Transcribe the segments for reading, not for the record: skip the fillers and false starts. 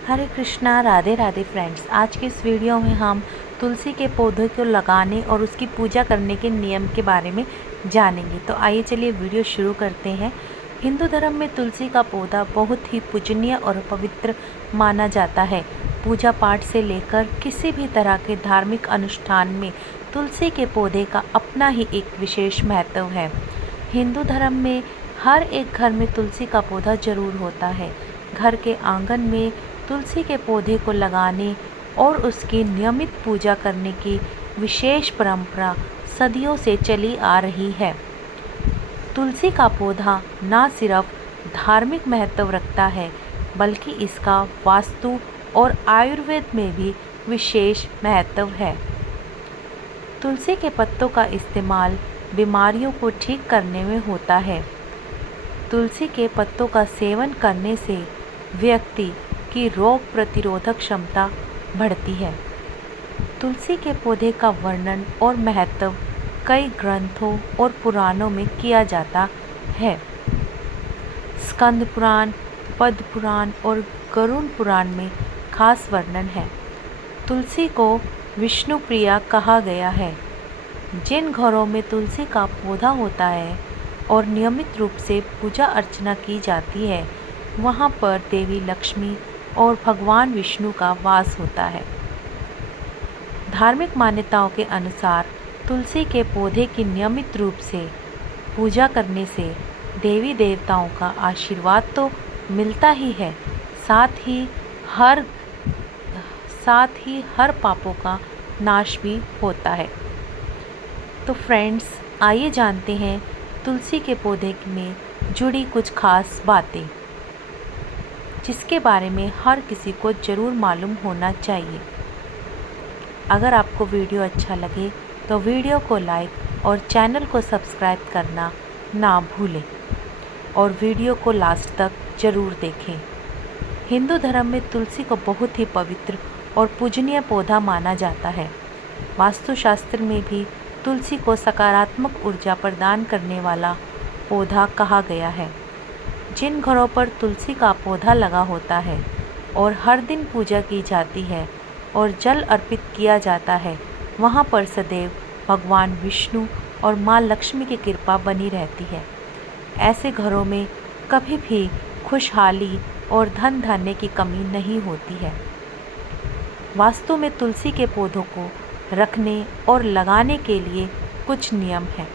हरे Krishna, Radhe Radhe friends. आज के इस वीडियो में हम तुलसी के पौधे को लगाने और उसकी पूजा करने के नियम के बारे में जानेंगे। तो आइए चलिए वीडियो शुरू करते हैं। हिंदू धर्म में तुलसी का पौधा बहुत ही पूजनीय और पवित्र माना जाता है। पूजा पाठ से लेकर किसी भी तरह के धार्मिक अनुष्ठान में तुलसी के पौधे का अपना ही एक विशेष महत्व है। हिंदू धर्म में हर एक घर में तुलसी का पौधा जरूर होता है। घर के आंगन में तुलसी के पौधे को लगाने और उसकी नियमित पूजा करने की विशेष परंपरा सदियों से चली आ रही है। तुलसी का पौधा न सिर्फ धार्मिक महत्व रखता है, बल्कि इसका वास्तु और आयुर्वेद में भी विशेष महत्व है। तुलसी के पत्तों का इस्तेमाल बीमारियों को ठीक करने में होता है। तुलसी के पत्तों का सेवन करने से व्यक्ति की रोग प्रतिरोधक क्षमता बढ़ती है। तुलसी के पौधे का वर्णन और महत्व कई ग्रंथों और पुराणों में किया जाता है। स्कंद पुराण, पद्म पुराण और गरुड़ पुराण में खास वर्णन है। तुलसी को विष्णु प्रिया कहा गया है। जिन घरों में तुलसी का पौधा होता है और नियमित रूप से पूजा अर्चना की जाती है, वहाँ पर देवी लक्ष्मी और भगवान विष्णु का वास होता है। धार्मिक मान्यताओं के अनुसार तुलसी के पौधे की नियमित रूप से पूजा करने से देवी देवताओं का आशीर्वाद तो मिलता ही है, साथ ही हर पापों का नाश भी होता है। तो फ्रेंड्स, आइए जानते हैं तुलसी के पौधे में जुड़ी कुछ खास बातें, जिसके बारे में हर किसी को ज़रूर मालूम होना चाहिए। अगर आपको वीडियो अच्छा लगे तो वीडियो को लाइक और चैनल को सब्सक्राइब करना ना भूलें और वीडियो को लास्ट तक ज़रूर देखें। हिंदू धर्म में तुलसी को बहुत ही पवित्र और पूजनीय पौधा माना जाता है। वास्तुशास्त्र में भी तुलसी को सकारात्मक ऊर्जा प्रदान करने वाला पौधा कहा गया है। जिन घरों पर तुलसी का पौधा लगा होता है और हर दिन पूजा की जाती है और जल अर्पित किया जाता है, वहाँ पर सदैव भगवान विष्णु और माँ लक्ष्मी की कृपा बनी रहती है। ऐसे घरों में कभी भी खुशहाली और धन धान्य की कमी नहीं होती है। वास्तु में तुलसी के पौधों को रखने और लगाने के लिए कुछ नियम हैं।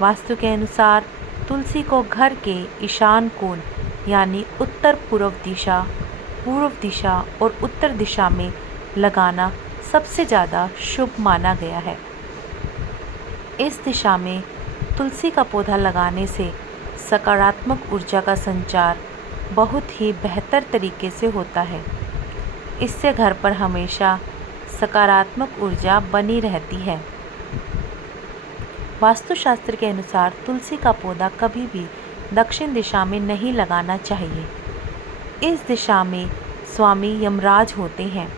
वास्तु के अनुसार तुलसी को घर के ईशान कोण यानी उत्तर पूर्व दिशा और उत्तर दिशा में लगाना सबसे ज़्यादा शुभ माना गया है। इस दिशा में तुलसी का पौधा लगाने से सकारात्मक ऊर्जा का संचार बहुत ही बेहतर तरीके से होता है। इससे घर पर हमेशा सकारात्मक ऊर्जा बनी रहती है। वास्तुशास्त्र के अनुसार तुलसी का पौधा कभी भी दक्षिण दिशा में नहीं लगाना चाहिए। इस दिशा में स्वामी यमराज होते हैं।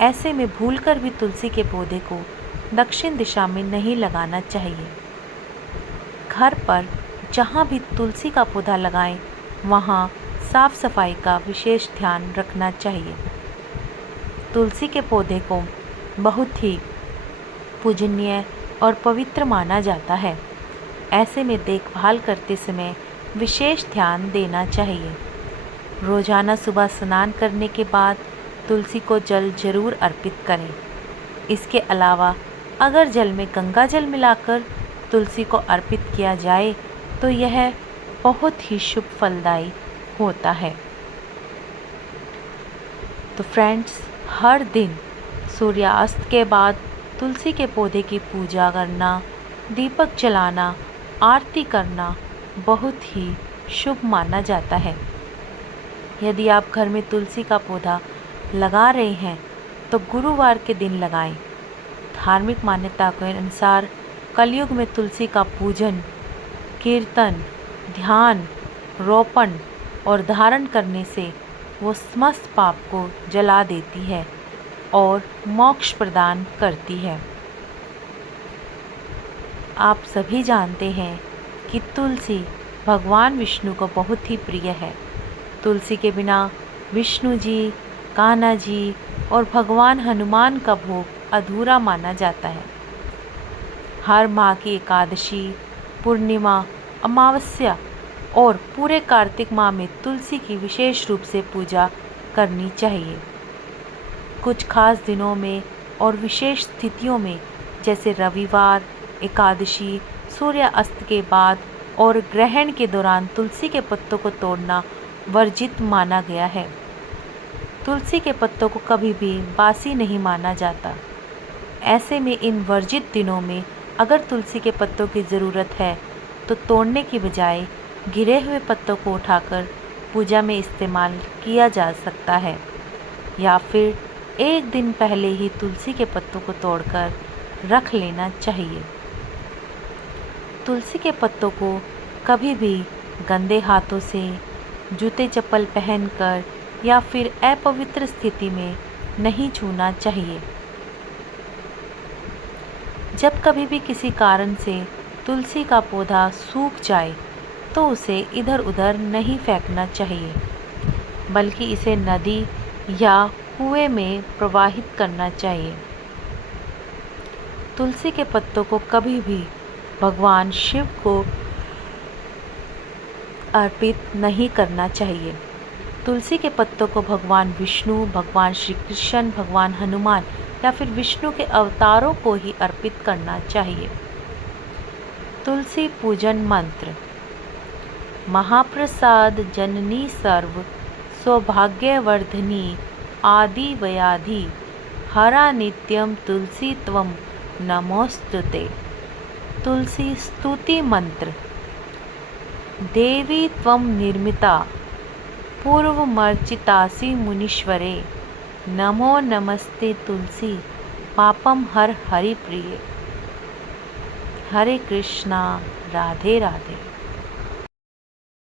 ऐसे में भूलकर भी तुलसी के पौधे को दक्षिण दिशा में नहीं लगाना चाहिए। घर पर जहाँ भी तुलसी का पौधा लगाएं, वहाँ साफ सफाई का विशेष ध्यान रखना चाहिए। तुलसी के पौधे को बहुत ही पूजनीय और पवित्र माना जाता है। ऐसे में देखभाल करते समय विशेष ध्यान देना चाहिए। रोज़ाना सुबह स्नान करने के बाद तुलसी को जल जरूर अर्पित करें। इसके अलावा अगर जल में गंगा जल मिलाकर तुलसी को अर्पित किया जाए तो यह बहुत ही शुभ फलदायी होता है। तो फ्रेंड्स, हर दिन सूर्यास्त के बाद तुलसी के पौधे की पूजा करना, दीपक जलाना, आरती करना बहुत ही शुभ माना जाता है। यदि आप घर में तुलसी का पौधा लगा रहे हैं तो गुरुवार के दिन लगाएं। धार्मिक मान्यता के अनुसार कलयुग में तुलसी का पूजन, कीर्तन, ध्यान, रोपण और धारण करने से वो समस्त पाप को जला देती है और मोक्ष प्रदान करती है। आप सभी जानते हैं कि तुलसी भगवान विष्णु को बहुत ही प्रिय है। तुलसी के बिना विष्णु जी, कान्हा जी और भगवान हनुमान का भोग अधूरा माना जाता है। हर माह की एकादशी, पूर्णिमा, अमावस्या और पूरे कार्तिक माह में तुलसी की विशेष रूप से पूजा करनी चाहिए। कुछ खास दिनों में और विशेष स्थितियों में जैसे रविवार, एकादशी, सूर्य अस्त के बाद और ग्रहण के दौरान तुलसी के पत्तों को तोड़ना वर्जित माना गया है। तुलसी के पत्तों को कभी भी बासी नहीं माना जाता। ऐसे में इन वर्जित दिनों में अगर तुलसी के पत्तों की ज़रूरत है तो तोड़ने की बजाय गिरे हुए पत्तों को उठाकर पूजा में इस्तेमाल किया जा सकता है, या फिर एक दिन पहले ही तुलसी के पत्तों को तोड़कर रख लेना चाहिए। तुलसी के पत्तों को कभी भी गंदे हाथों से, जूते चप्पल पहनकर या फिर अपवित्र स्थिति में नहीं छूना चाहिए। जब कभी भी किसी कारण से तुलसी का पौधा सूख जाए तो उसे इधर उधर नहीं फेंकना चाहिए, बल्कि इसे नदी या कुएं में प्रवाहित करना चाहिए। तुलसी के पत्तों को कभी भी भगवान शिव को अर्पित नहीं करना चाहिए। तुलसी के पत्तों को भगवान विष्णु, भगवान श्री कृष्ण, भगवान हनुमान या फिर विष्णु के अवतारों को ही अर्पित करना चाहिए। तुलसी पूजन मंत्र। महाप्रसाद जननी सर्व सौभाग्यवर्धिनी आदि व्याधि हरा नित्यम तुलसी त्वं नमोस्तुते। तुलसी स्तुति मंत्र। देवी त्वं निर्मिता पूर्वमर्चितासि मुनीश्वरे नमो नमस्ते तुलसी पापम हर हरि प्रिय। हरे कृष्णा, राधे राधे।